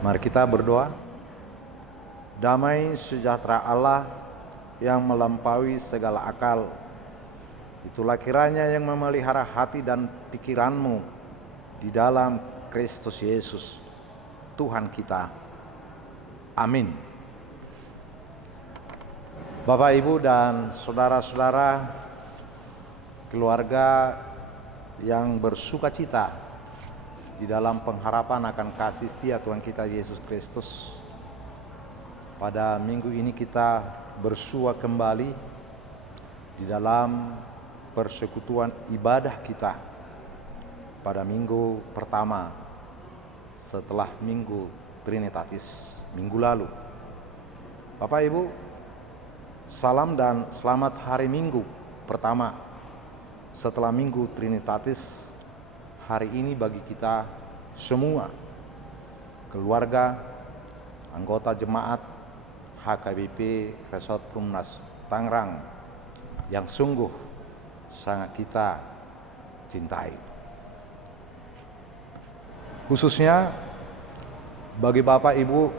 Mari kita berdoa. Damai sejahtera Allah yang melampaui segala akal, itulah kiranya yang memelihara hati dan pikiranmu di dalam Kristus Yesus, Tuhan kita. Amin. Bapak, Ibu, dan saudara-saudara, keluarga yang bersuka cita di dalam pengharapan akan kasih setia Tuhan kita Yesus Kristus. Pada minggu ini kita bersua kembali di dalam persekutuan ibadah kita pada minggu pertama setelah minggu Trinitatis minggu lalu. Bapak, Ibu, salam dan selamat hari Minggu pertama setelah minggu Trinitatis hari ini bagi kita semua, keluarga, anggota jemaat HKBP Resort Perumnas Tangerang yang sungguh sangat kita cintai. Khususnya bagi Bapak, Ibu,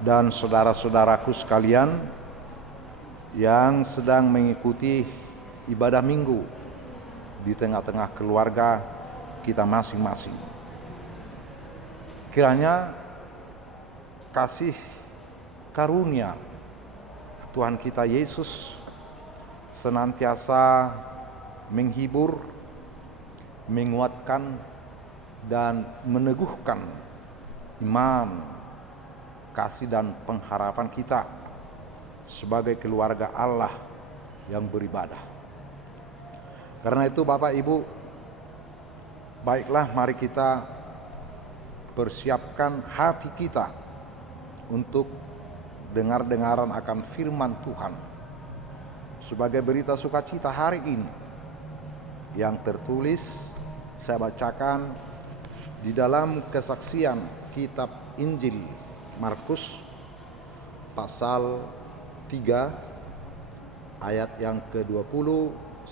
dan saudara-saudaraku sekalian yang sedang mengikuti ibadah minggu di tengah-tengah keluarga kita masing-masing. Kiranya kasih karunia Tuhan kita Yesus senantiasa menghibur, menguatkan, dan meneguhkan iman, kasih, dan pengharapan kita sebagai keluarga Allah yang beribadah. Karena itu Bapak, Ibu, baiklah mari kita persiapkan hati kita untuk dengar-dengaran akan firman Tuhan sebagai berita sukacita hari ini yang tertulis saya bacakan di dalam kesaksian kitab Injil Markus pasal 3 ayat yang ke-20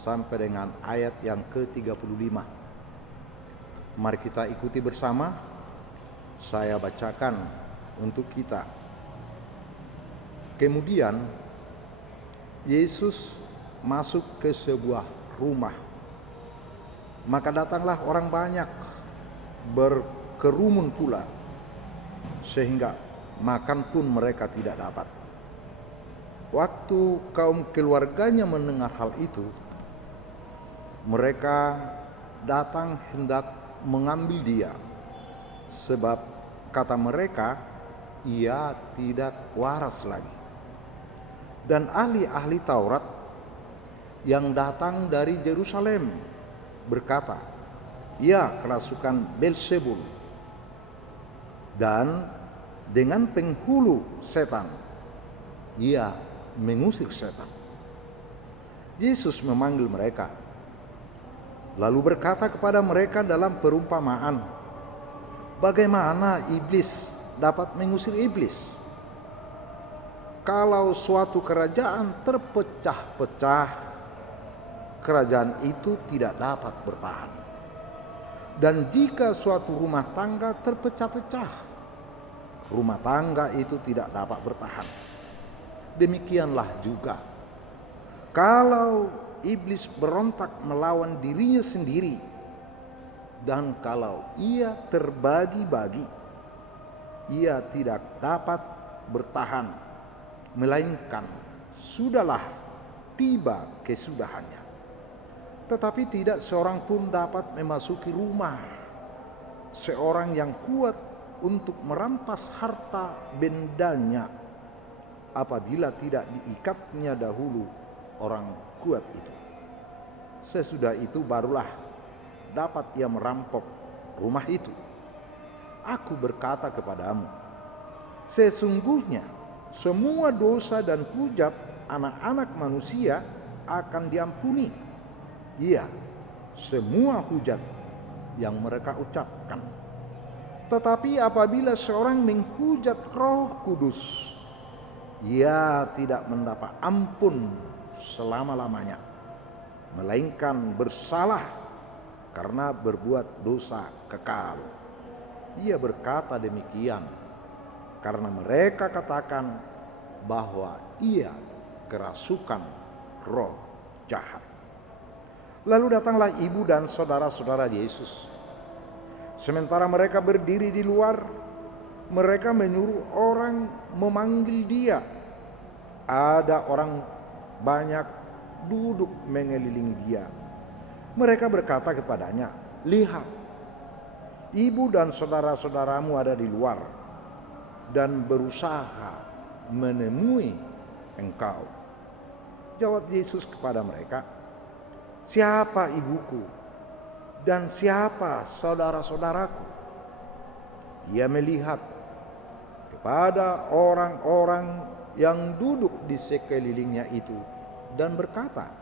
sampai dengan ayat yang ke-35. Mari kita ikuti bersama, saya bacakan untuk kita. Kemudian Yesus masuk ke sebuah rumah. Maka datanglah orang banyak berkerumun pula, sehingga makan pun mereka tidak dapat. Waktu kaum keluarganya mendengar hal itu, mereka datang hendak mengambil dia, sebab kata mereka, ia tidak waras lagi. Dan ahli-ahli Taurat yang datang dari Yerusalem berkata, ia kerasukan Beelzebul, dan dengan penghulu setan ia mengusir setan. Yesus memanggil mereka, lalu berkata kepada mereka dalam perumpamaan, bagaimana iblis dapat mengusir iblis? Kalau suatu kerajaan terpecah-pecah, kerajaan itu tidak dapat bertahan. Dan jika suatu rumah tangga terpecah-pecah, rumah tangga itu tidak dapat bertahan. Demikianlah juga kalau iblis berontak melawan dirinya sendiri, dan kalau ia terbagi-bagi, ia tidak dapat bertahan, melainkan sudahlah tiba kesudahannya. Tetapi tidak seorang pun dapat memasuki rumah seorang yang kuat untuk merampas harta bendanya apabila tidak diikatnya dahulu orang kuat itu. Sesudah itu barulah dapat ia merampok rumah itu. Aku berkata kepadamu, sesungguhnya semua dosa dan hujat anak-anak manusia akan diampuni. Iya, semua hujat yang mereka ucapkan. Tetapi apabila seorang menghujat Roh Kudus, ia tidak mendapat ampun selama-lamanya, melainkan bersalah karena berbuat dosa kekal. ia berkata demikian karena mereka katakan bahwa ia kerasukan roh jahat. Lalu datanglah ibu dan saudara-saudara Yesus. Sementara mereka berdiri di luar, mereka menyuruh orang memanggil dia. Ada orang banyak duduk mengelilingi dia. Mereka berkata kepadanya, "Lihat, ibu dan saudara-saudaramu ada di luar dan berusaha menemui engkau." Jawab Yesus kepada mereka, "Siapa ibuku dan siapa saudara-saudaraku?" Ia melihat kepada orang-orang yang duduk di sekelilingnya itu dan berkata,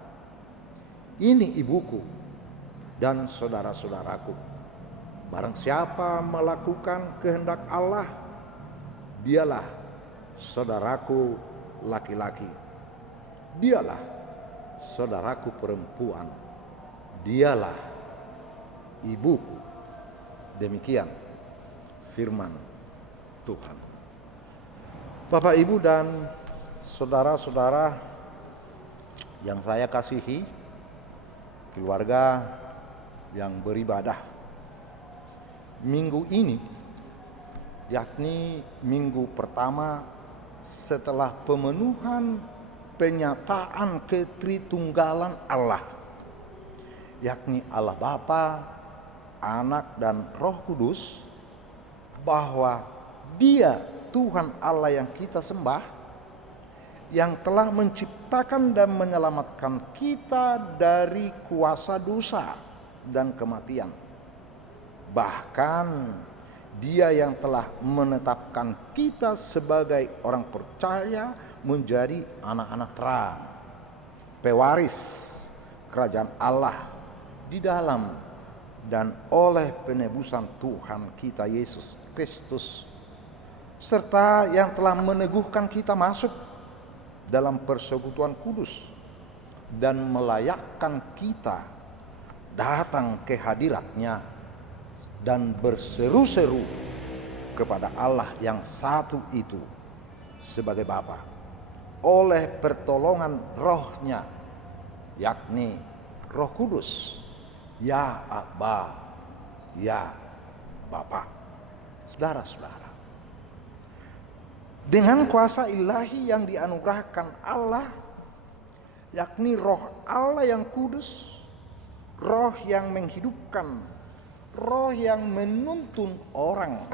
"Ini ibuku dan saudara-saudaraku. Barang siapa melakukan kehendak Allah, dialah saudaraku laki-laki, dialah saudaraku perempuan, dialah ibuku." Demikian firman Tuhan. Bapak, Ibu, dan saudara-saudara yang saya kasihi, keluarga yang beribadah, minggu ini, yakni minggu pertama setelah pemenuhan penyataan ketritunggalan Allah, yakni Allah Bapa, Anak, dan Roh Kudus, bahwa Dia Tuhan Allah yang kita sembah, yang telah menciptakan dan menyelamatkan kita dari kuasa dosa dan kematian. Bahkan Dia yang telah menetapkan kita sebagai orang percaya menjadi anak-anak terang, pewaris kerajaan Allah di dalam dan oleh penebusan Tuhan kita Yesus Kristus, serta yang telah meneguhkan kita masuk dalam persekutuan kudus dan melayakkan kita datang ke hadirat-Nya dan berseru-seru kepada Allah yang satu itu sebagai Bapa oleh pertolongan Roh-Nya, yakni Roh Kudus. Ya Abba, ya Bapa. Saudara-saudara, dengan kuasa ilahi yang dianugerahkan Allah, yakni Roh Allah yang kudus, Roh yang menghidupkan, Roh yang menuntun orang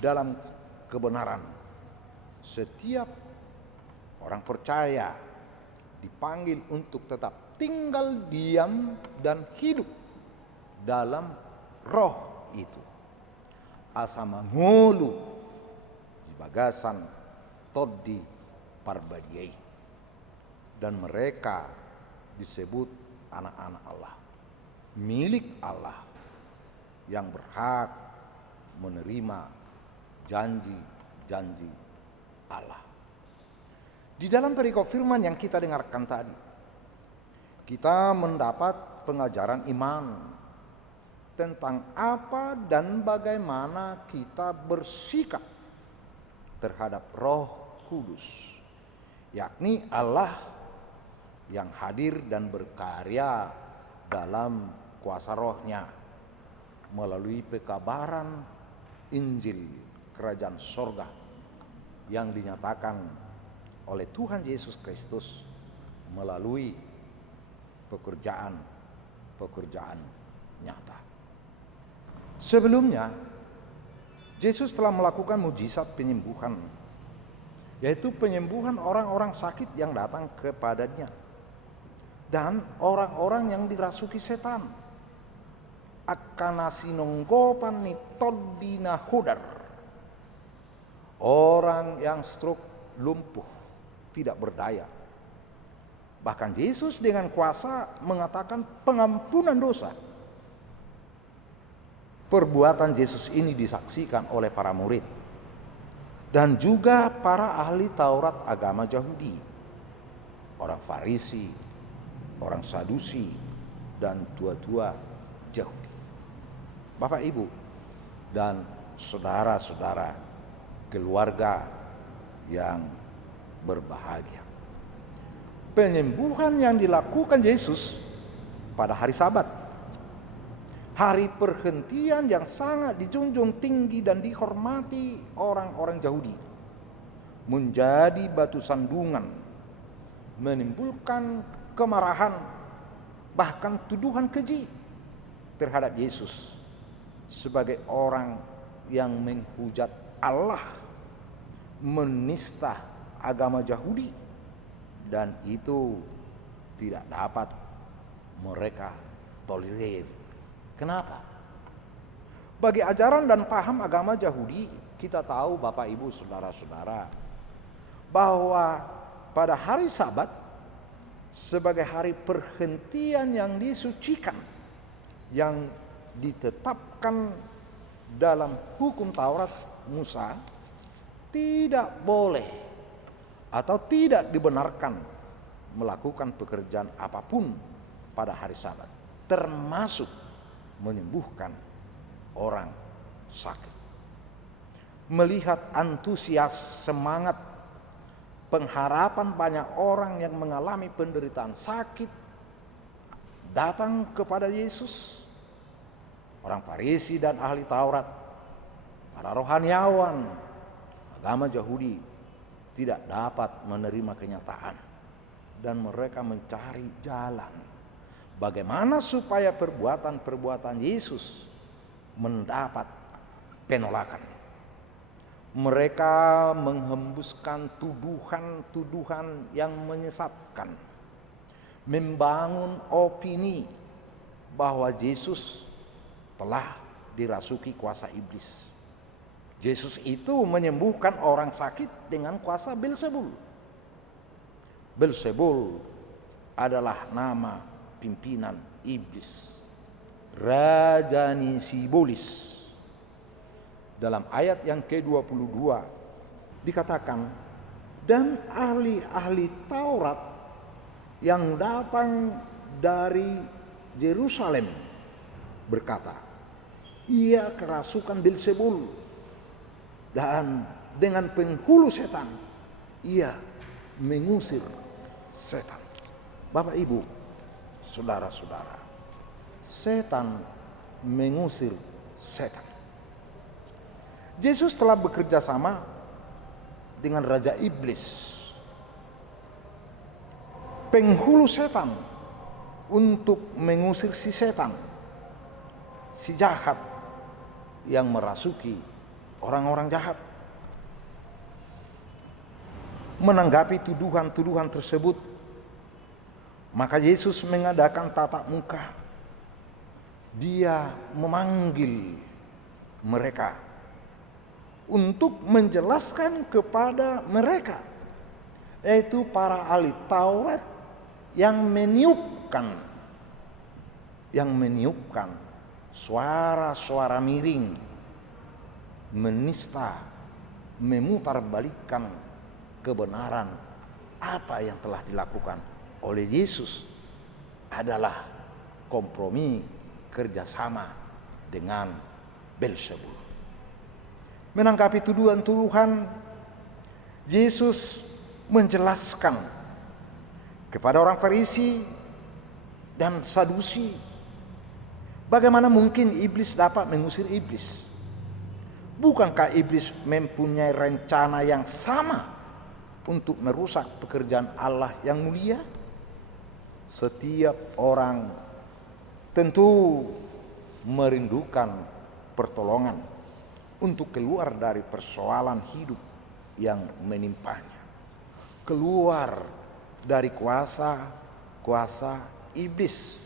dalam kebenaran. Setiap orang percaya dipanggil untuk tetap tinggal diam dan hidup dalam Roh itu. Asa mangulu di bagasan todi parbadiai, dan mereka disebut anak-anak Allah, milik Allah yang berhak menerima janji-janji Allah. Di dalam perikop firman yang kita dengarkan tadi, kita mendapat pengajaran iman tentang apa dan bagaimana kita bersikap terhadap Roh Kudus, yakni Allah yang hadir dan berkarya dalam kuasa Roh-Nya melalui pekabaran Injil Kerajaan Sorga yang dinyatakan oleh Tuhan Yesus Kristus melalui pekerjaan nyata. Sebelumnya, Yesus telah melakukan mujizat penyembuhan, yaitu penyembuhan orang-orang sakit yang datang kepadanya dan orang-orang yang dirasuki setan. Akanasinonggopan ni todina hudar, orang yang stroke, lumpuh, tidak berdaya. Bahkan Yesus dengan kuasa mengatakan pengampunan dosa. Perbuatan Yesus ini disaksikan oleh para murid dan juga para ahli Taurat agama Yahudi, orang Farisi, orang Sadusi, dan tua-tua Yahudi. Bapak, Ibu, dan saudara-saudara, keluarga yang berbahagia. Penyembuhan yang dilakukan Yesus pada hari Sabat, hari perhentian yang sangat dijunjung tinggi dan dihormati orang-orang Yahudi, menjadi batu sandungan, menimbulkan kemarahan, bahkan tuduhan keji terhadap Yesus sebagai orang yang menghujat Allah, menista agama Yahudi, dan itu tidak dapat mereka tolerir. Kenapa? Bagi ajaran dan paham agama Yahudi, kita tahu Bapak Ibu Saudara-saudara, bahwa pada hari Sabat sebagai hari perhentian yang disucikan, yang ditetapkan dalam hukum Taurat Musa, tidak boleh atau tidak dibenarkan melakukan pekerjaan apapun pada hari Sabat, termasuk menyembuhkan orang sakit. Melihat antusias, semangat, pengharapan banyak orang yang mengalami penderitaan sakit datang kepada Yesus, orang Farisi dan ahli Taurat, para rohaniawan agama Yahudi tidak dapat menerima kenyataan, dan mereka mencari jalan bagaimana supaya perbuatan-perbuatan Yesus mendapat penolakan. Mereka menghembuskan tuduhan-tuduhan yang menyesatkan, membangun opini bahwa Yesus telah dirasuki kuasa iblis. Yesus itu menyembuhkan orang sakit dengan kuasa Beelzebul. Beelzebul adalah nama pimpinan iblis, Raja Nisibolis. Dalam ayat yang ke-22 dikatakan, dan ahli-ahli Taurat yang datang dari Yerusalem berkata, ia kerasukan Beelzebul, dan dengan penghulu setan ia mengusir setan. Bapak Ibu, saudara-saudara, setan mengusir setan. Yesus telah bekerja sama dengan Raja Iblis, penghulu setan, untuk mengusir si setan, si jahat yang merasuki orang-orang jahat. Menanggapi tuduhan-tuduhan tersebut, maka Yesus mengadakan tatap muka. Dia memanggil mereka untuk menjelaskan kepada mereka, yaitu para ahli Taurat yang meniupkan suara-suara miring, menista, memutarbalikkan kebenaran apa yang telah dilakukan oleh Yesus adalah kompromi kerjasama dengan Beelzebul. Menanggapi tuduhan-tuduhan, Yesus menjelaskan kepada orang Farisi dan Sadusi bagaimana mungkin iblis dapat mengusir iblis. Bukankah iblis mempunyai rencana yang sama untuk merusak pekerjaan Allah yang mulia? Setiap orang tentu merindukan pertolongan untuk keluar dari persoalan hidup yang menimpanya, keluar dari kuasa iblis,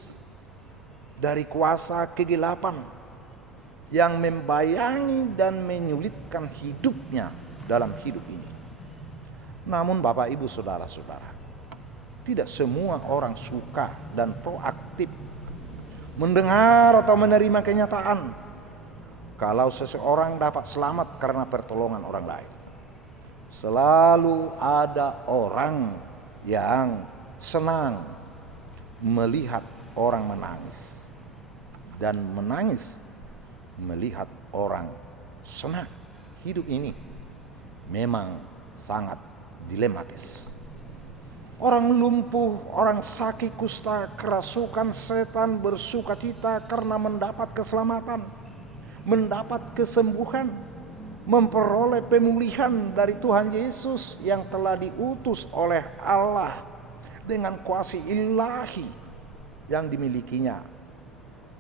dari kuasa kegelapan yang membayangi dan menyulitkan hidupnya dalam hidup ini. Namun Bapak Ibu Saudara-saudara, tidak semua orang suka dan proaktif mendengar atau menerima kenyataan kalau seseorang dapat selamat karena pertolongan orang lain. Selalu ada orang yang senang melihat orang menangis, dan menangis melihat orang senang. Hidup ini memang sangat dilematis. Orang lumpuh, orang sakit kusta, kerasukan setan bersukacita karena mendapat keselamatan, mendapat kesembuhan, memperoleh pemulihan dari Tuhan Yesus yang telah diutus oleh Allah dengan kuasa ilahi yang dimilikinya.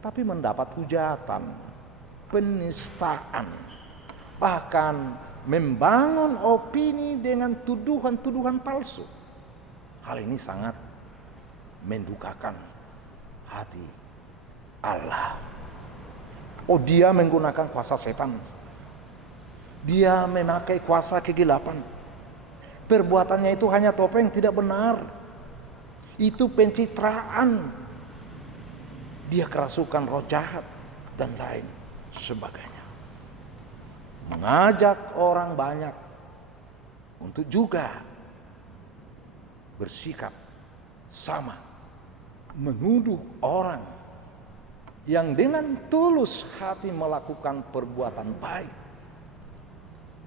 Tapi mendapat hujatan, penistaan, bahkan membangun opini dengan tuduhan-tuduhan palsu. Hal ini sangat mendukakan hati Allah. Oh, dia menggunakan kuasa setan. Dia memakai kuasa kegelapan. Perbuatannya itu hanya topeng, tidak benar. Itu pencitraan. Dia kerasukan roh jahat dan lain sebagainya. Mengajak orang banyak untuk juga bersikap sama, menuduh orang yang dengan tulus hati melakukan perbuatan baik,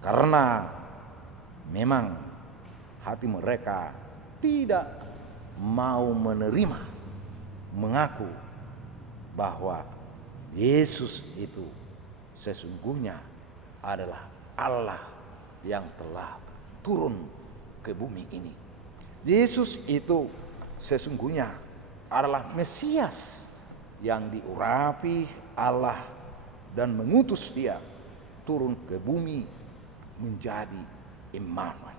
karena memang hati mereka tidak mau menerima, mengaku bahwa Yesus itu sesungguhnya adalah Allah yang telah turun ke bumi ini. Yesus itu sesungguhnya adalah Mesias yang diurapi Allah dan mengutus dia turun ke bumi menjadi Immanuel.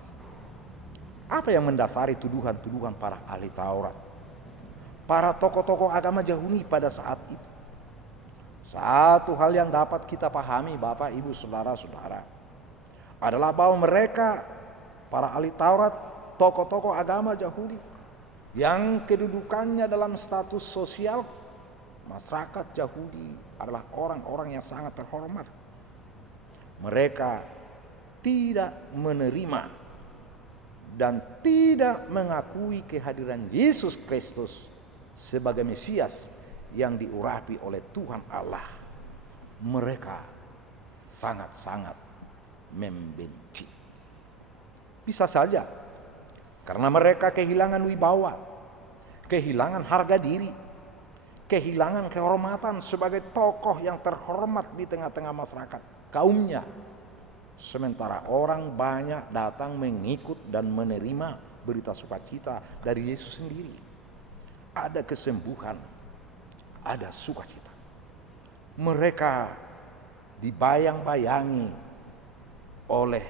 Apa yang mendasari tuduhan-tuduhan para ahli Taurat, para tokoh-tokoh agama Yahudi pada saat itu? Satu hal yang dapat kita pahami, Bapak, Ibu, Saudara-saudara, adalah bahwa mereka, para ahli Taurat, tokoh-tokoh agama Yahudi yang kedudukannya dalam status sosial masyarakat Yahudi adalah orang-orang yang sangat terhormat. Mereka tidak menerima dan tidak mengakui kehadiran Yesus Kristus sebagai Mesias yang diurapi oleh Tuhan Allah. Mereka sangat-sangat membenci. Bisa saja karena mereka kehilangan wibawa, kehilangan harga diri, kehilangan kehormatan sebagai tokoh yang terhormat di tengah-tengah masyarakat kaumnya. Sementara orang banyak datang mengikut dan menerima berita sukacita dari Yesus sendiri. Ada kesembuhan, ada sukacita. Mereka dibayang-bayangi oleh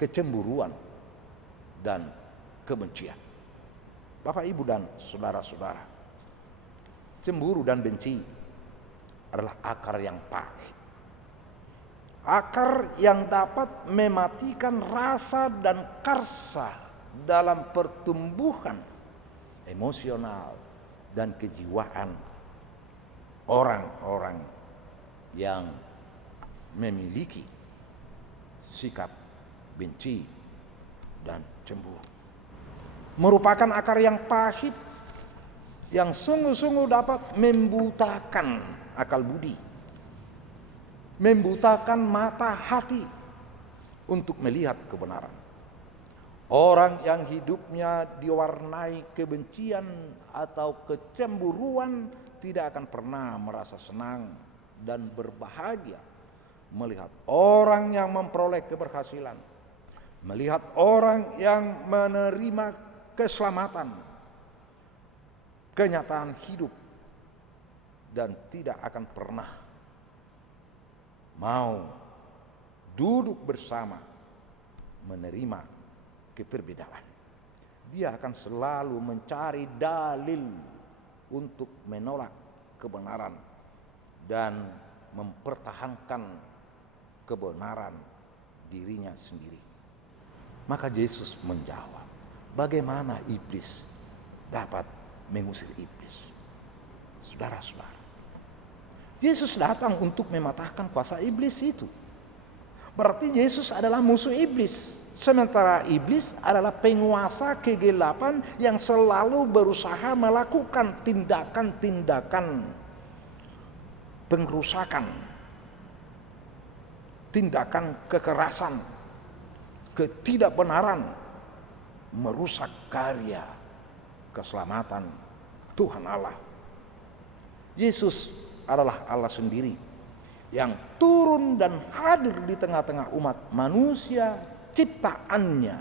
kecemburuan dan kebencian. Bapak, Ibu, dan saudara-saudara, cemburu dan benci adalah akar yang pahit. Akar yang dapat mematikan rasa dan karsa dalam pertumbuhan emosional dan kejiwaan orang-orang yang memiliki sikap benci dan cemburu. Merupakan akar yang pahit yang sungguh-sungguh dapat membutakan akal budi, membutakan mata hati untuk melihat kebenaran. Orang yang hidupnya diwarnai kebencian atau kecemburuan tidak akan pernah merasa senang dan berbahagia melihat orang yang memperoleh keberhasilan, melihat orang yang menerima keselamatan, kenyataan hidup, dan tidak akan pernah mau duduk bersama menerima keperbedaan. Dia akan selalu mencari dalil untuk menolak kebenaran dan mempertahankan kebenaran dirinya sendiri. Maka Yesus menjawab, bagaimana iblis dapat mengusir iblis? Saudara-saudara, Yesus datang untuk mematahkan kuasa iblis itu. Berarti Yesus adalah musuh iblis. Sementara iblis adalah penguasa kegelapan yang selalu berusaha melakukan tindakan-tindakan pengrusakan tindakan kekerasan, ketidakbenaran merusak karya keselamatan Tuhan Allah. Yesus adalah Allah sendiri yang turun dan hadir di tengah-tengah umat manusia ciptaannya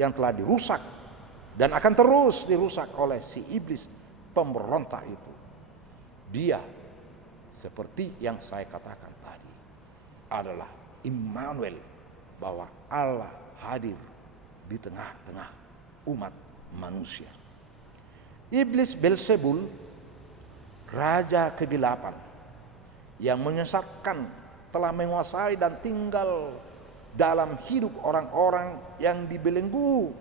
yang telah dirusak dan akan terus dirusak oleh si iblis pemberontak itu. Dia seperti yang saya katakan tadi adalah Immanuel, bahwa Allah hadir di tengah-tengah umat manusia. Iblis Belzebul, raja kegelapan yang menyesatkan, telah menguasai dan tinggal dalam hidup orang-orang yang dibelenggu,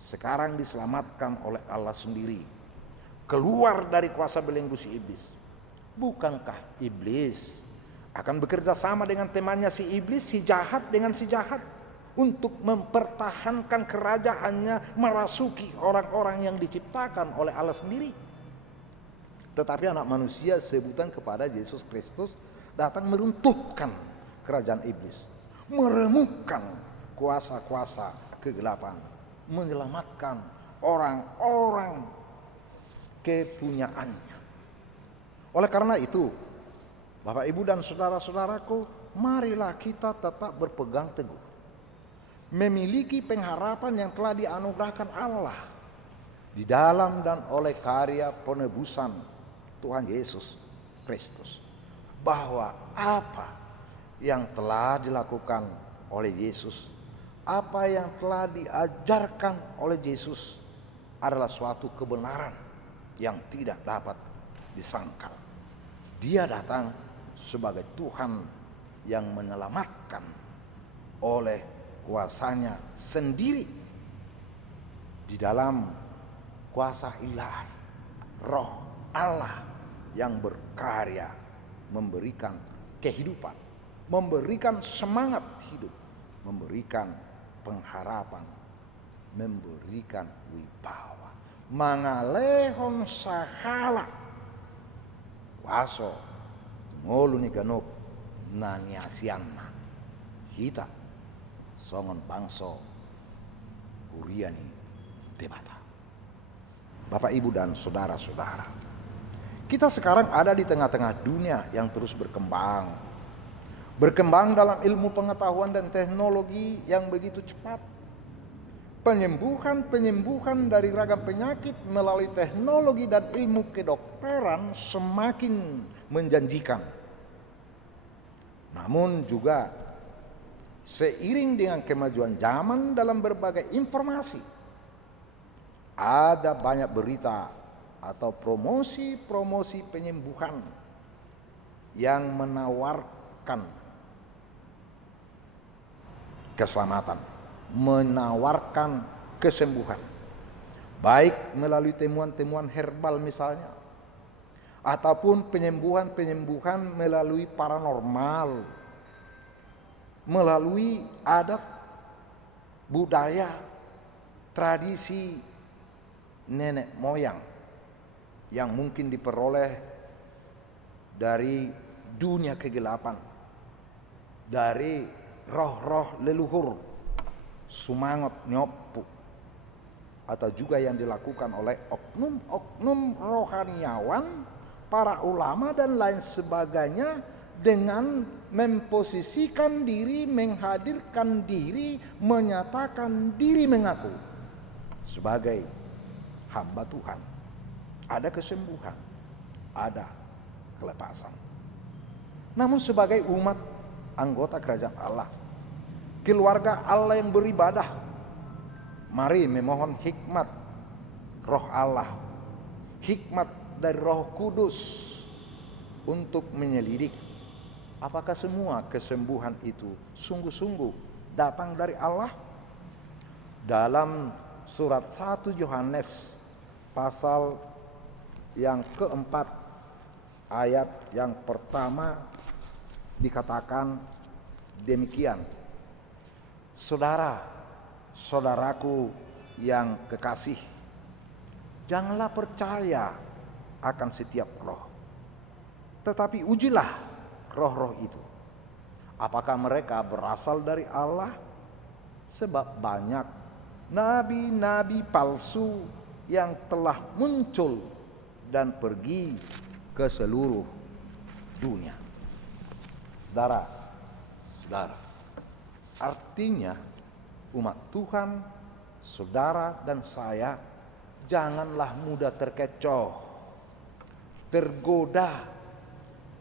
sekarang diselamatkan oleh Allah sendiri, keluar dari kuasa belenggu si iblis. Bukankah iblis akan bekerja sama dengan temannya si iblis, si jahat dengan si jahat, untuk mempertahankan kerajaannya, merasuki orang-orang yang diciptakan oleh Allah sendiri? Tetapi anak manusia sebutan kepada Yesus Kristus datang meruntuhkan kerajaan iblis, meremukkan kuasa-kuasa kegelapan, menyelamatkan orang-orang kepunyaannya. Oleh karena itu, Bapak, Ibu, dan saudara-saudaraku, marilah kita tetap berpegang teguh, memiliki pengharapan yang telah dianugerahkan Allah di dalam dan oleh karya penebusan Tuhan Yesus Kristus, bahwa apa yang telah dilakukan oleh Yesus, apa yang telah diajarkan oleh Yesus adalah suatu kebenaran yang tidak dapat disangkal. Dia datang sebagai Tuhan yang menyelamatkan oleh kuasanya sendiri di dalam kuasa ilahi, Roh Allah yang berkarya, memberikan kehidupan, memberikan semangat hidup, memberikan pengharapan, memberikan wibawa, mangalehon sahala waso ngolu ni ganop naniasianna hita songon bangso uriani debata. Bapak, Ibu, dan saudara-saudara, kita sekarang ada di tengah-tengah dunia yang terus berkembang dalam ilmu pengetahuan dan teknologi yang begitu cepat. Penyembuhan dari ragam penyakit melalui teknologi dan ilmu kedokteran semakin menjanjikan. Namun juga seiring dengan kemajuan zaman dalam berbagai informasi, ada banyak berita atau promosi penyembuhan yang menawarkan keselamatan, menawarkan kesembuhan, baik melalui temuan-temuan herbal misalnya, ataupun penyembuhan melalui paranormal, melalui adat, budaya, tradisi nenek moyang yang mungkin diperoleh dari dunia kegelapan, dari roh-roh leluhur Sumangot Nyopu, atau juga yang dilakukan oleh oknum-oknum rohaniawan, para ulama dan lain sebagainya, dengan memposisikan diri, menghadirkan diri, menyatakan diri, mengaku sebagai hamba Tuhan. Ada kesembuhan, ada kelepasan. Namun sebagai umat anggota kerajaan Allah, keluarga Allah yang beribadah, mari memohon hikmat Roh Allah, hikmat dari Roh Kudus untuk menyelidik apakah semua kesembuhan itu sungguh-sungguh datang dari Allah. Dalam surat 1 Yohanes pasal yang keempat ayat yang pertama dikatakan demikian: saudara-saudaraku yang kekasih, janganlah percaya akan setiap roh, tetapi ujilah roh-roh itu, Apakah mereka berasal dari Allah? Sebab banyak nabi-nabi palsu yang telah muncul dan pergi ke seluruh dunia. Saudara, artinya umat Tuhan, saudara dan saya, janganlah mudah terkecoh, tergoda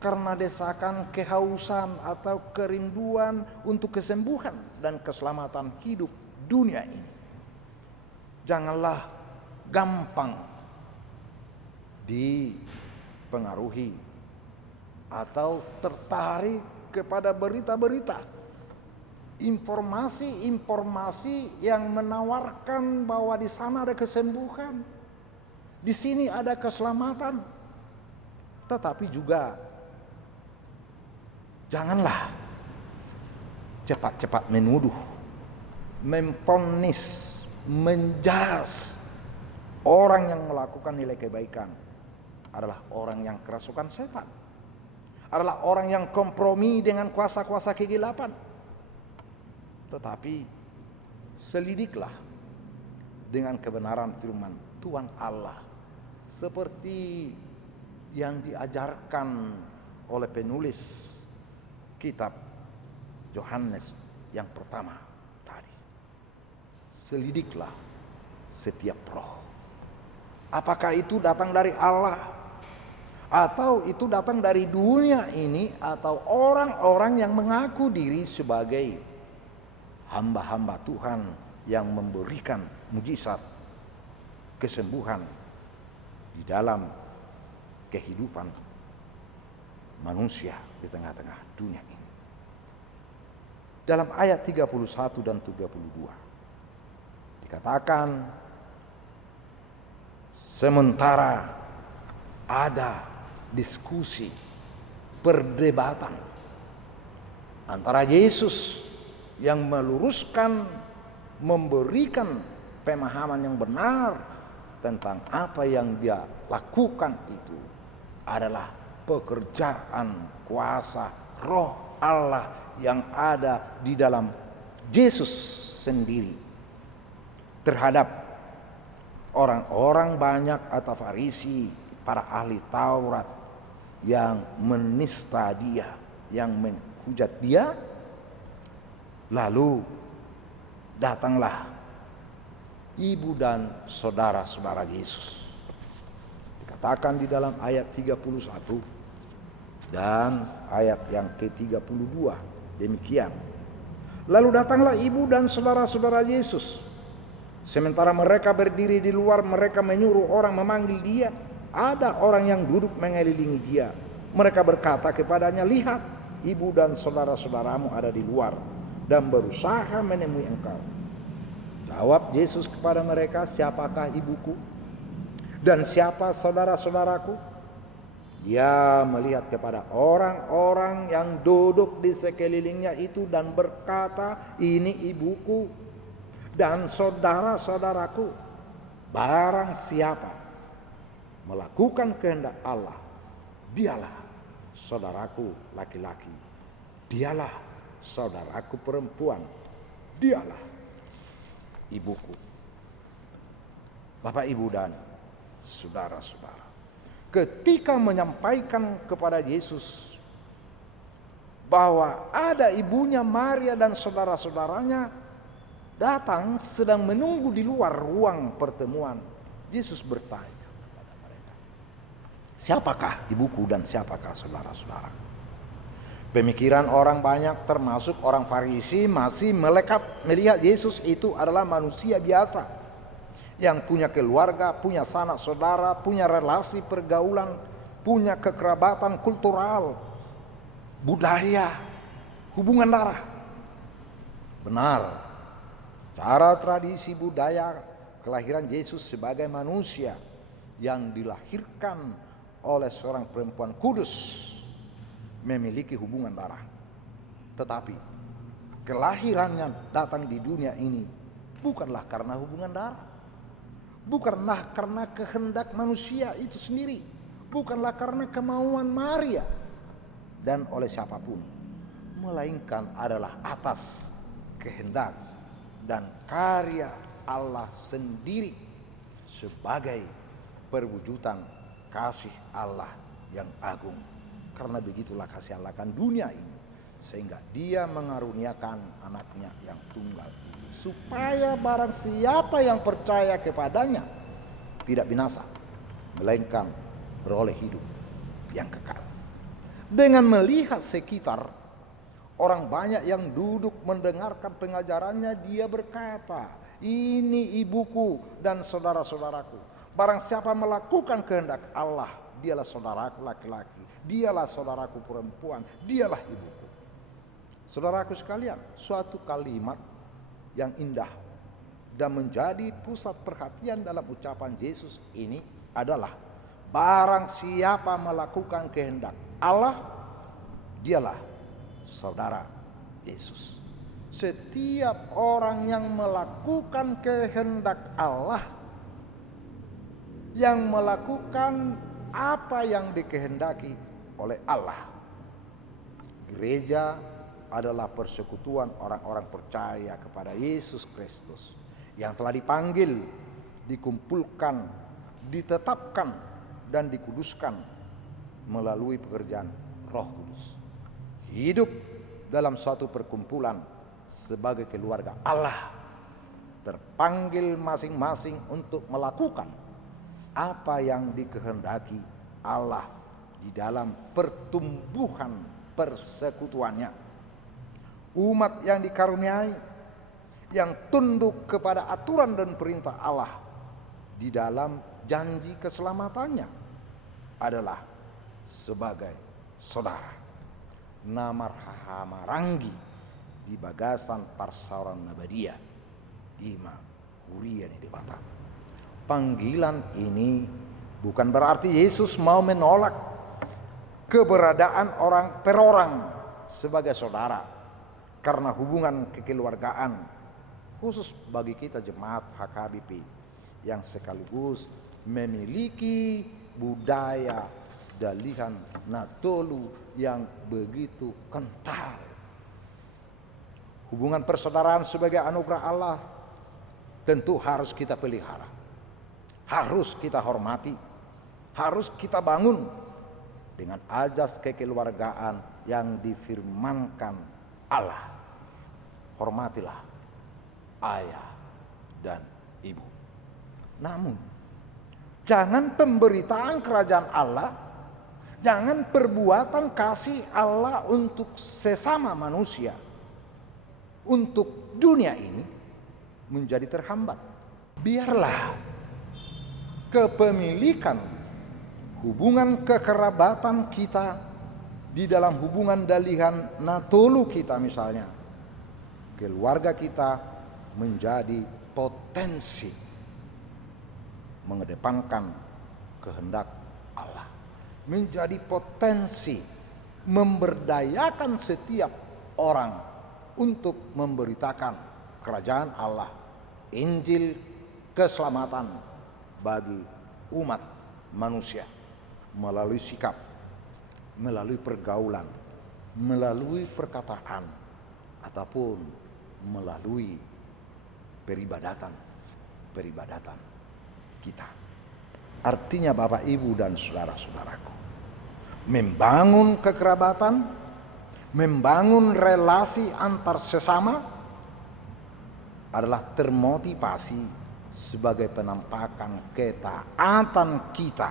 karena desakan kehausan atau kerinduan untuk kesembuhan dan keselamatan hidup dunia ini. Janganlah gampang dipengaruhi atau tertarik kepada berita-berita, informasi-informasi yang menawarkan bahwa di sana ada kesembuhan, di sini ada keselamatan. Tetapi juga janganlah cepat-cepat menuduh, memvonis, menjas orang yang melakukan nilai kebaikan adalah orang yang kerasukan setan, adalah orang yang kompromi dengan kuasa-kuasa kegelapan. Tetapi selidiklah dengan kebenaran firman Tuhan Allah seperti yang diajarkan oleh penulis kitab Yohanes yang pertama tadi. Selidiklah setiap roh. Apakah itu datang dari Allah, atau itu datang dari dunia ini, atau orang-orang yang mengaku diri sebagai hamba-hamba Tuhan yang memberikan mujizat kesembuhan di dalam kehidupan manusia di tengah-tengah dunia ini. Dalam ayat 31 dan 32 dikatakan, sementara ada diskusi, perdebatan antara Yesus yang meluruskan, memberikan pemahaman yang benar tentang apa yang dia lakukan itu adalah pekerjaan kuasa Roh Allah yang ada di dalam Yesus sendiri terhadap orang-orang banyak atau Farisi, para ahli Taurat yang menista dia, yang menghujat dia. Lalu datanglah ibu dan saudara-saudara Yesus. Dikatakan di dalam ayat 31 dan ayat yang ke-32 demikian. Lalu datanglah ibu dan saudara-saudara Yesus. Sementara mereka berdiri di luar, mereka menyuruh orang memanggil dia. Ada orang yang duduk mengelilingi dia. Mereka berkata kepadanya, lihat, ibu dan saudara-saudaramu ada di luar dan berusaha menemui engkau. Jawab Yesus kepada mereka, siapakah ibuku dan siapa saudara-saudaraku? Dia melihat kepada orang-orang yang duduk di sekelilingnya itu dan berkata, ini ibuku dan saudara-saudaraku. Barang siapa melakukan kehendak Allah, dialah saudaraku laki-laki, dialah saudaraku perempuan, dialah ibuku. Bapak, Ibu dan saudara-saudara, ketika menyampaikan kepada Yesus bahwa ada ibunya Maria dan saudara-saudaranya datang sedang menunggu di luar ruang pertemuan, Yesus bertanya kepada mereka, siapakah ibuku dan siapakah saudara-saudara? Pemikiran orang banyak termasuk orang Farisi masih melihat Yesus itu adalah manusia biasa yang punya keluarga, punya sanak saudara, punya relasi pergaulan, punya kekerabatan kultural, budaya, hubungan darah. Benar, cara tradisi budaya kelahiran Yesus sebagai manusia yang dilahirkan oleh seorang perempuan kudus memiliki hubungan darah. Tetapi kelahirannya datang di dunia ini bukanlah karena hubungan darah, bukanlah karena kehendak manusia itu sendiri, bukanlah karena kemauan Maria dan oleh siapapun, melainkan adalah atas kehendak dan karya Allah sendiri sebagai perwujudan kasih Allah yang agung. Karena begitulah kasih Allah akan dunia ini, sehingga Dia mengaruniakan anaknya yang tunggal itu, supaya barang siapa yang percaya kepadanya tidak binasa, melainkan beroleh hidup yang kekal. Dengan melihat sekitar, orang banyak yang duduk mendengarkan pengajarannya, dia berkata, "Ini ibuku dan saudara-saudaraku. Barang siapa melakukan kehendak Allah, dialah saudaraku laki-laki, dialah saudaraku perempuan, dialah ibuku." Saudaraku sekalian, suatu kalimat yang indah dan menjadi pusat perhatian dalam ucapan Yesus ini adalah, barang siapa melakukan kehendak Allah, dialah saudara Yesus. Setiap orang yang melakukan kehendak Allah, yang melakukan apa yang dikehendaki oleh Allah. Gereja adalah persekutuan orang-orang percaya kepada Yesus Kristus yang telah dipanggil, dikumpulkan, ditetapkan, dan dikuduskan melalui pekerjaan Roh Kudus. Hidup dalam suatu perkumpulan sebagai keluarga Allah, terpanggil masing-masing untuk melakukan apa yang dikehendaki Allah di dalam pertumbuhan persekutuannya. Umat yang dikaruniai, yang tunduk kepada aturan dan perintah Allah di dalam janji keselamatannya, adalah sebagai saudara. Namar Hamaranggi di Bagasan Parsauran Nabadia Ima Huria di Batam. Panggilan ini bukan berarti Yesus mau menolak keberadaan orang per orang sebagai saudara, karena hubungan kekeluargaan khusus bagi kita jemaat HKBP yang sekaligus memiliki budaya dalihan Natolu yang begitu kental. Hubungan persaudaraan sebagai anugerah Allah tentu harus kita pelihara, harus kita hormati, harus kita bangun dengan ajas kekeluargaan yang difirmankan Allah. Hormatilah ayah dan ibu. Namun jangan pemberitaan kerajaan Allah, jangan perbuatan kasih Allah untuk sesama manusia, untuk dunia ini menjadi terhambat. Biarlah kepemilikan hubungan kekerabatan kita di dalam hubungan dalihan Natolu kita misalnya, keluarga kita menjadi potensi mengedepankan kehendak Allah, menjadi potensi memberdayakan setiap orang untuk memberitakan kerajaan Allah, Injil keselamatan bagi umat manusia melalui sikap, melalui pergaulan, melalui perkataan, ataupun melalui peribadatan kita. Artinya Bapak, Ibu, dan saudara-saudaraku, membangun kekerabatan, membangun relasi antar sesama adalah termotivasi sebagai penampakan ketaatan kita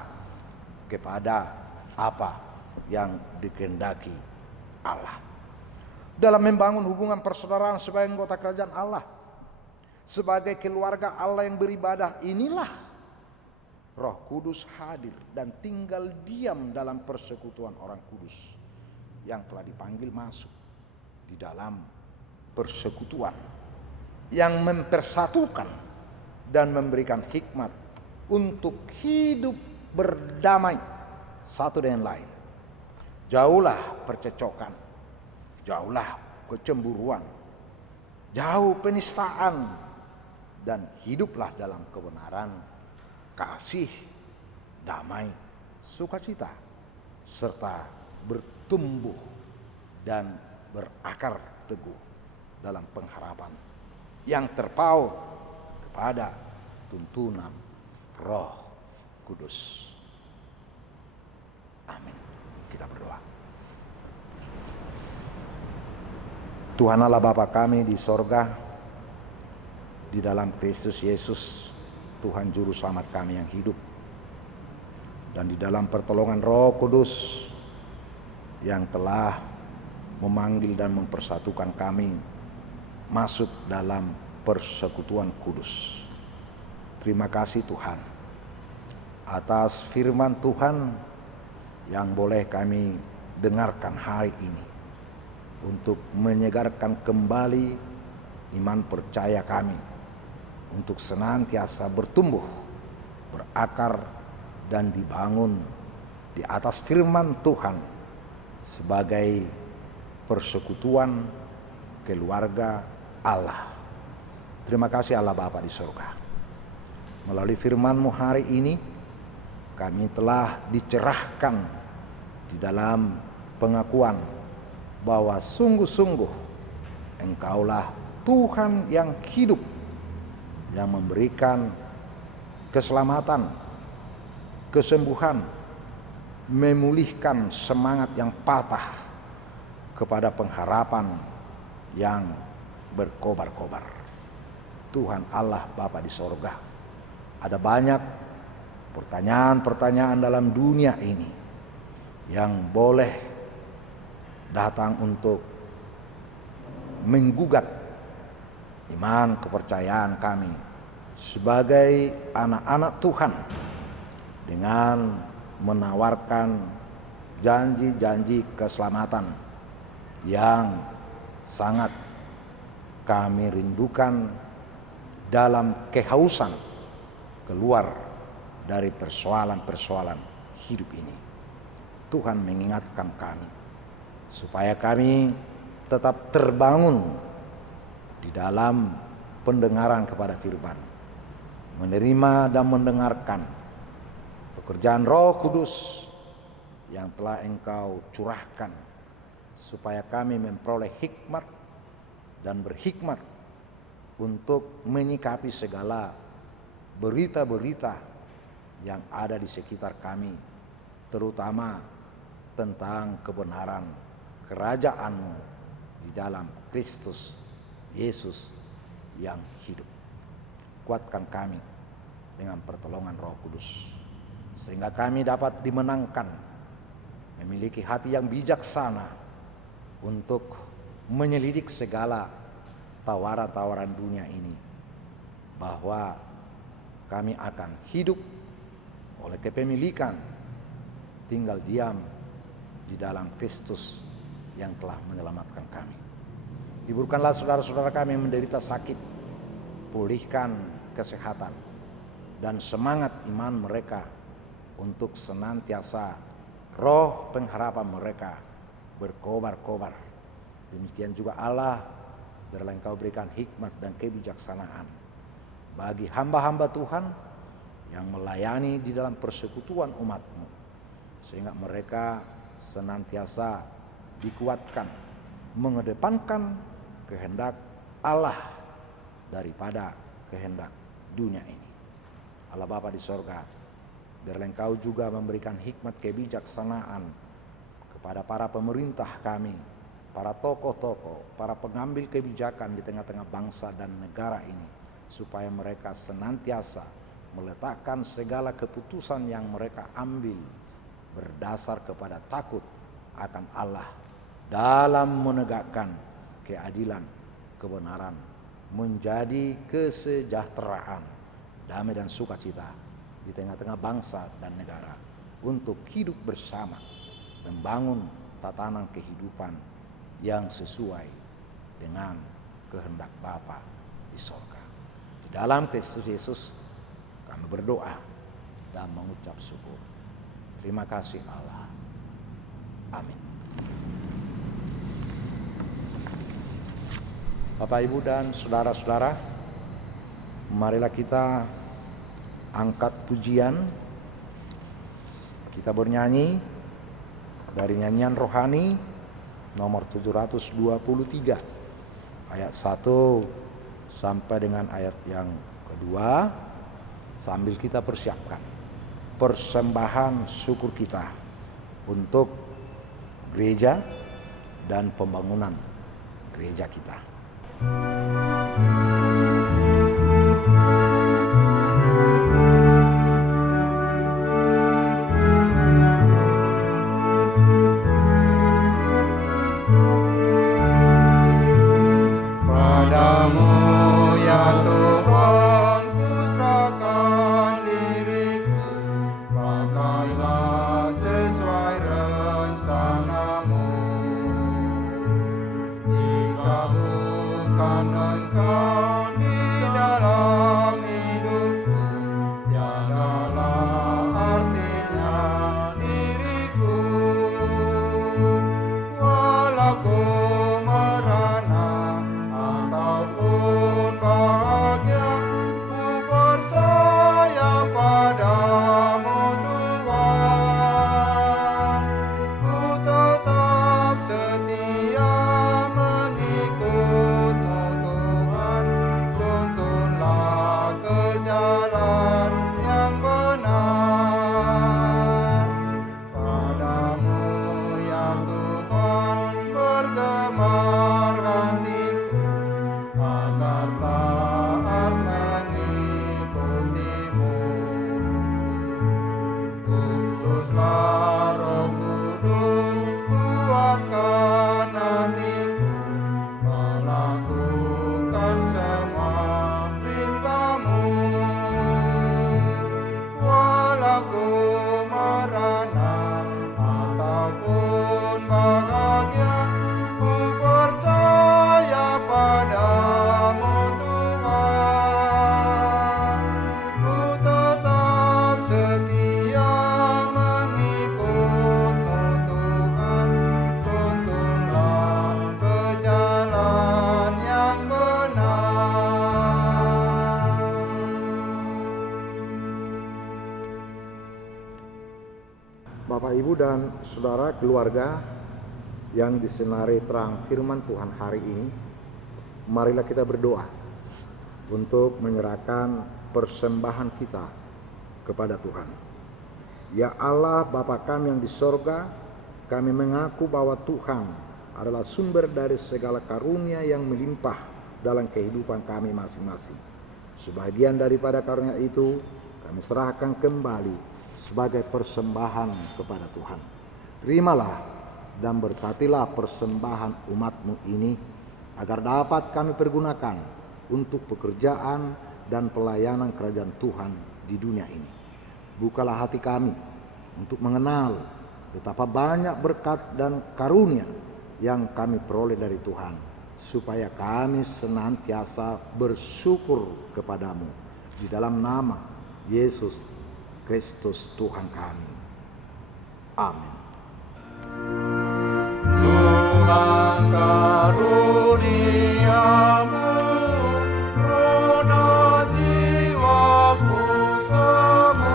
kepada apa yang dikehendaki Allah. Dalam membangun hubungan persaudaraan sebagai anggota kerajaan Allah, sebagai keluarga Allah yang beribadah, inilah Roh Kudus hadir dan tinggal diam dalam persekutuan orang kudus yang telah dipanggil masuk di dalam persekutuan yang mempersatukan dan memberikan hikmat untuk hidup berdamai satu dengan lain. Jauhlah percecokan, jauhlah kecemburuan, jauh penistaan, dan hiduplah dalam kebenaran, kasih, damai, sukacita, serta bertumbuh dan berakar teguh dalam pengharapan yang terpaut kepada tuntunan Roh Kudus. Amin. Kita berdoa. Tuhan Allah Bapa kami di sorga, di dalam Kristus Yesus, Tuhan Juru Selamat kami yang hidup, dan di dalam pertolongan Roh Kudus yang telah memanggil dan mempersatukan kami masuk dalam persekutuan kudus. Terima kasih Tuhan atas firman Tuhan yang boleh kami dengarkan hari ini untuk menyegarkan kembali iman percaya kami, untuk senantiasa bertumbuh, berakar, dan dibangun di atas firman Tuhan sebagai persekutuan keluarga Allah. Terima kasih Allah Bapa di surga. Melalui firman-Mu hari ini kami telah dicerahkan di dalam pengakuan bahwa sungguh-sungguh Engkaulah Tuhan yang hidup, yang memberikan keselamatan, kesembuhan, memulihkan semangat yang patah kepada pengharapan yang berkobar-kobar. Tuhan Allah Bapa di sorga, ada banyak pertanyaan-pertanyaan dalam dunia ini yang boleh datang untuk menggugat iman kepercayaan kami sebagai anak-anak Tuhan dengan menawarkan janji-janji keselamatan yang sangat kami rindukan dalam kehausan keluar dari persoalan-persoalan hidup ini. Tuhan mengingatkan kami supaya kami tetap terbangun di dalam pendengaran kepada firman, menerima dan mendengarkan pekerjaan Roh Kudus yang telah Engkau curahkan supaya kami memperoleh hikmat dan berhikmat untuk menyikapi segala berita-berita yang ada di sekitar kami, terutama tentang kebenaran kerajaan-Mu di dalam Kristus Yesus yang hidup. Kuatkan kami dengan pertolongan Roh Kudus, sehingga kami dapat dimenangkan, memiliki hati yang bijaksana untuk menyelidik segala tawaran-tawaran dunia ini, bahwa kami akan hidup oleh kepemilikan tinggal diam di dalam Kristus yang telah menyelamatkan kami. Hiburkanlah saudara-saudara kami yang menderita sakit, pulihkan kesehatan dan semangat iman mereka untuk senantiasa roh pengharapan mereka berkobar-kobar. Demikian juga Allah, biarlah Engkau berikan hikmat dan kebijaksanaan bagi hamba-hamba Tuhan yang melayani di dalam persekutuan umat-Mu, sehingga mereka senantiasa dikuatkan mengedepankan kehendak Allah daripada kehendak dunia ini. Allah Bapa di sorga, biarlah Engkau juga memberikan hikmat kebijaksanaan kepada para pemerintah kami, para tokoh-tokoh, para pengambil kebijakan di tengah-tengah bangsa dan negara ini, supaya mereka senantiasa meletakkan segala keputusan yang mereka ambil berdasar kepada takut akan Allah dalam menegakkan keadilan, kebenaran, menjadi kesejahteraan, damai dan sukacita di tengah-tengah bangsa dan negara, untuk hidup bersama, membangun tatanan kehidupan yang sesuai dengan kehendak Bapa di sorga. Di dalam Kristus Yesus kami berdoa dan mengucap syukur. Terima kasih Allah. Amin. Bapak, Ibu, dan saudara-saudara, marilah kita angkat pujian. Kita bernyanyi dari nyanyian rohani nomor 723 ayat 1 sampai dengan ayat yang kedua, sambil kita persiapkan persembahan syukur kita untuk gereja dan pembangunan gereja kita. Bapak, Ibu, dan saudara keluarga yang disinari terang firman Tuhan hari ini, marilah kita berdoa untuk menyerahkan persembahan kita kepada Tuhan. Ya Allah, Bapa kami yang di sorga, kami mengaku bahwa Tuhan adalah sumber dari segala karunia yang melimpah dalam kehidupan kami masing-masing. Sebagian daripada karunia itu kami serahkan kembali sebagai persembahan kepada Tuhan. Terimalah dan berkatilah persembahan umat-Mu ini, agar dapat kami pergunakan untuk pekerjaan dan pelayanan kerajaan Tuhan di dunia ini. Bukalah hati kami untuk mengenal betapa banyak berkat dan karunia yang kami peroleh dari Tuhan, supaya kami senantiasa bersyukur kepadamu di dalam nama Yesus Kristus Tuhan kami. Amin. Tuhan karuniamu, roda jiwaku semua,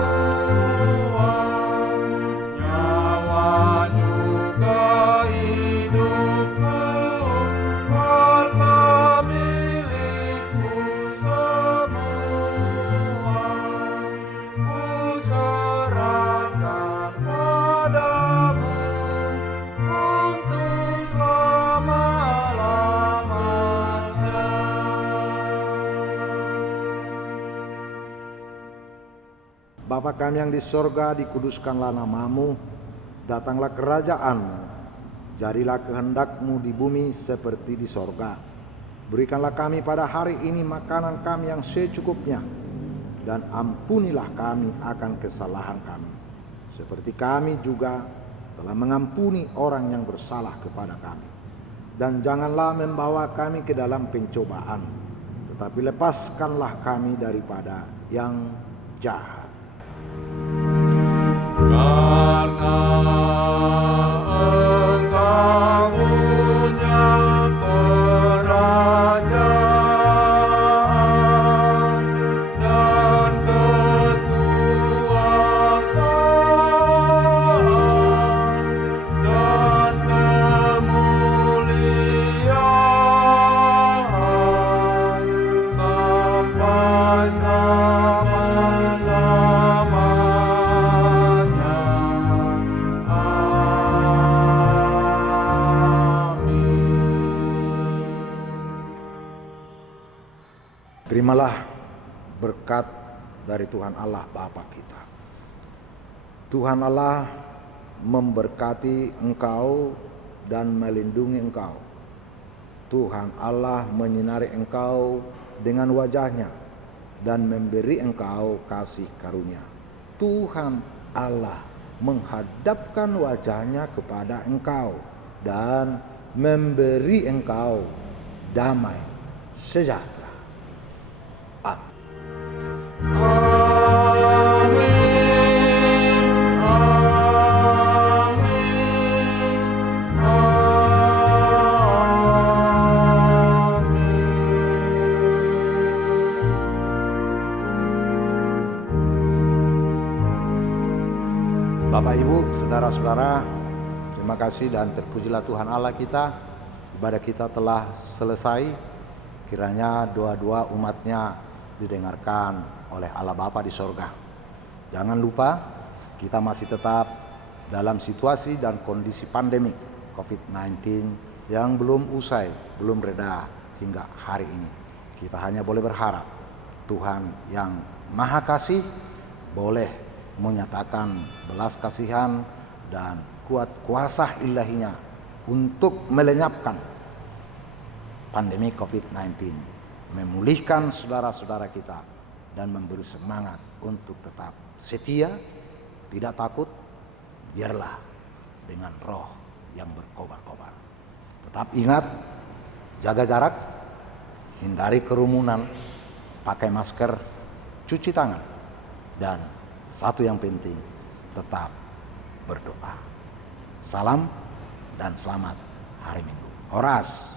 nyawa juga hidupku, harta milikku semua, ku serahkan padamu untuk selama-lamanya. Bapa kami yang di sorga, dikuduskanlah namamu, datanglah kerajaan-Mu, jadilah kehendak-Mu di bumi seperti di sorga. Berikanlah kami pada hari ini makanan kami yang secukupnya, dan ampunilah kami akan kesalahan kami, seperti kami juga telah mengampuni orang yang bersalah kepada kami. Dan janganlah membawa kami ke dalam pencobaan, tetapi lepaskanlah kami daripada yang jahat. Karena Engkau punya kerajaan dan kekuasaan dan kemuliaan Terimalah berkat dari Tuhan Allah Bapa kita. Tuhan Allah memberkati engkau dan melindungi engkau. Tuhan Allah menyinari engkau dengan wajah-Nya dan memberi engkau kasih karunia. Tuhan Allah menghadapkan wajah-Nya kepada engkau dan memberi engkau damai sejahtera. Amin. Bapak Ibu, saudara-saudara, terima kasih dan terpujilah Tuhan Allah kita. Ibadah kita telah selesai. Kiranya doa-doa umat-Nya didengarkan oleh Allah Bapa di sorga. Jangan lupa, kita masih tetap dalam situasi dan kondisi pandemi COVID-19 yang belum usai, belum reda hingga hari ini. Kita hanya boleh berharap Tuhan yang Maha Kasih boleh menyatakan belas kasihan dan kuat kuasa ilahinya untuk melenyapkan pandemi COVID-19, memulihkan saudara-saudara kita dan memberi semangat untuk tetap setia, tidak takut, biarlah dengan roh yang berkobar-kobar. Tetap ingat, jaga jarak, hindari kerumunan, pakai masker, cuci tangan, dan satu yang penting, tetap berdoa. Salam dan selamat hari Minggu. Horas.